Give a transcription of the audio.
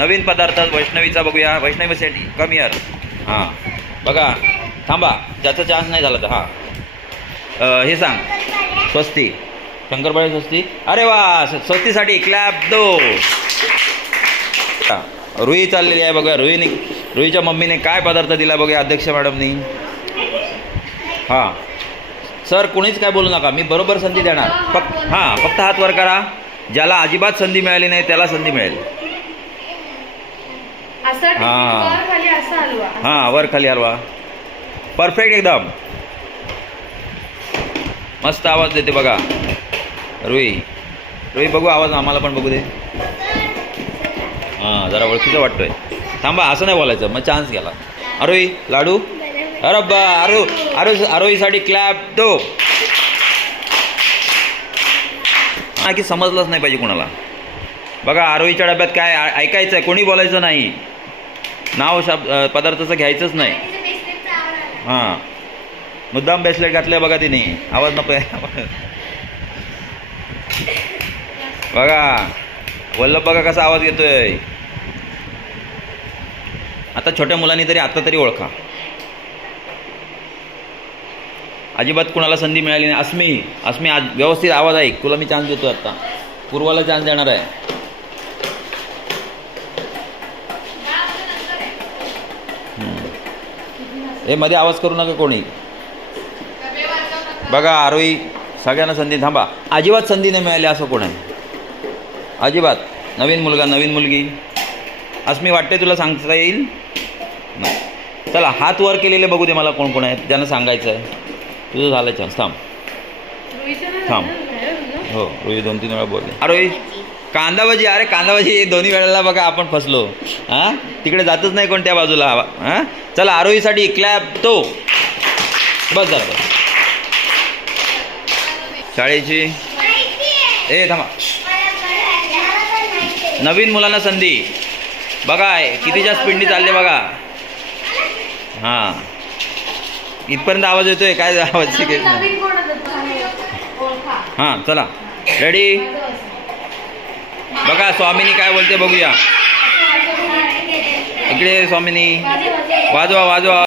नवीन पदार्थ वैष्णवीचा बघूया. वैष्णवीसाठी कम इयर. हां बघा, थांबा, ज्याचा चान्स नाही झाला तर हां हे सांग. स्वस्ती, शंकरपाळी स्वस्ती. अरे वा, स्वस्तीसाठी क्लॅप दो. रुई चाललेली आहे बघा. रुईच्या मम्मीने काय पदार्थ दिला बघूया अध्यक्ष मॅडमनी. हां सर, कुणीच काय बोलू नका, मी बरोबर संधी देणार. फक्त हात वर करा. ज्याला अजिबात संधी मिळाली नाही त्याला संधी मिळेल. हां वर खाली हलवा. परफेक्ट एकदम. मस्त आवाज देते बघा रुई. बघू आवाज, आम्हाला पण बघू दे. हां जरा ओळखीचं वाटतोय. थांबा, असं नाही बोलायचं, मग चान्स गेला. अरोई लाडू. अरे बा, आरोहीसाठी क्लॅप दो. हा की समजलंच नाही पाहिजे कुणाला. बघा आरोहीच्या डब्यात काय ऐकायचं आहे, कोणी बोलायचं नाही. नाव पदार्थाचं घ्यायचंच नाही. हां मुद्दाम ब्रेसलेट घातलं बघा तिने. आवाज नको आहे. बघा वल्लभ, बघा कसा आवाज येतोय. आता छोट्या मुलांनी तरी आता तरी ओळखा. अजिबात कुणाला संधी मिळाली नाही. अस्मी आज व्यवस्थित आवाज ऐक. तुला मी चान्स देतो. आता पूर्वाला चान्स देणार आहे. हे मध्ये आवाज करू नका कोणी. बघा आरोही सगळ्यांना संधी. थांबा, अजिबात संधी नाही मिळाली असं कोण आहे? अजिबात. नवीन मुलगा, नवीन मुलगी. अस्मी वाटते तुला सांगता येईल? नाही. चला हात वर केलेले बघू दे मला कोण कोण आहेत ज्यांना सांगायचं आहे. तुझं झालं चान्स. थांब. हो रोहित 2-3 वेळा बोलले. अरे कांदा भाजी. अरे कांदा भाजी दोन्ही वेळेला बघा आपण फसलो. हां तिकडे जातच नाही कोणत्या बाजूला. हां चला आरोहीसाठी क्लॅप तो. बस झालं बस. शाळेची थांबा. नवीन मुलांना संधी. बघा कितीच्या स्पीडनी चालले बघा. हां इथपर्यंत आवाज येतोय काय? आवाज हां चला रेडी. बघा स्वामिनी काय बोलते बघूया. इकडे स्वामिनी. वाजवा.